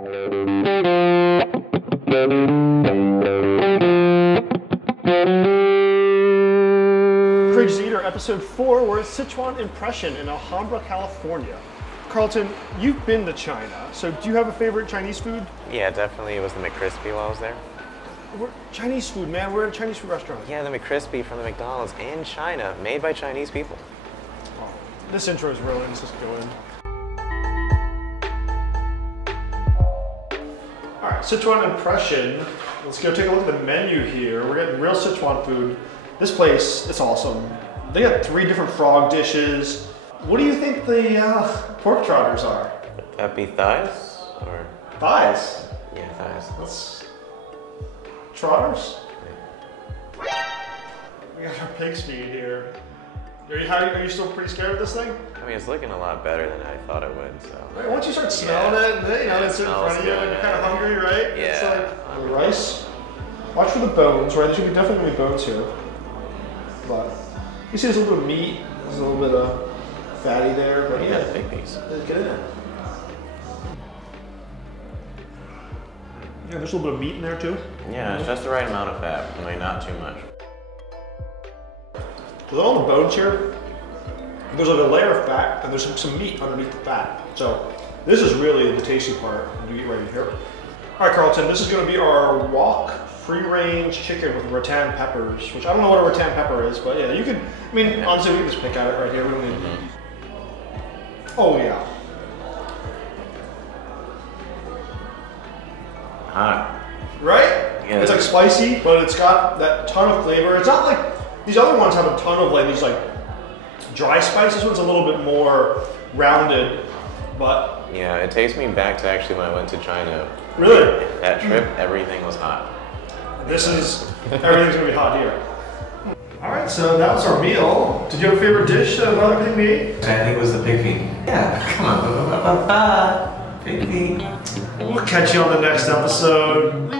Courageous Eater, episode 4. We're at Sichuan Impression in Alhambra, California. Carlton, you've been to China, so do you have a favorite Chinese food? Yeah, definitely. It was the McCrispy while I was there. Chinese food, man. We're at a Chinese food restaurant. Yeah, the McCrispy from the McDonald's in China, made by Chinese people. Oh, this intro is really, let's just go in. All right, Sichuan Impression. Let's go take a look at the menu here. We're getting real Sichuan food. This place, it's awesome. They got 3 different frog dishes. What do you think the pork trotters are? Would that be thighs? Or thighs? Yeah, thighs. That's trotters? Yeah. We got our pig's feet here. Are you still pretty scared of this thing? I mean, it's looking a lot better than I thought it would, so. Right, once you start smelling it, and then, it's in front of you, and you're kind of hungry, right? Yeah. It's like the rice. Watch for the bones, right? There should be definitely bones here. But you see there's a little bit of meat, there's a little bit of fatty there, but yeah, the big piece. Get in there. Yeah, there's a little bit of meat in there too. Yeah, it's just the right amount of fat. I mean, not too much. With all the bones here, there's like a layer of fat and there's some meat underneath the fat. So this is really the tasty part when you get right here. All right, Carlton, this is going to be our wok free-range chicken with rattan peppers, which I don't know what a rattan pepper is, but yeah, you could, I mean, honestly, we can just pick at it right here. We don't need Oh, yeah. Hot. Right? Yeah. It's like spicy, but it's got that ton of flavor. It's not like, these other ones have a ton of like these like dry spice. This one's a little bit more rounded, but. Yeah, it takes me back to actually when I went to China. Really? That trip, everything was hot. Everything's gonna be hot here. All right, so that was our meal. Did you have a favorite dish of everything we ate? I think it was the pig feet. Yeah, come on. Pig feet. We'll catch you on the next episode.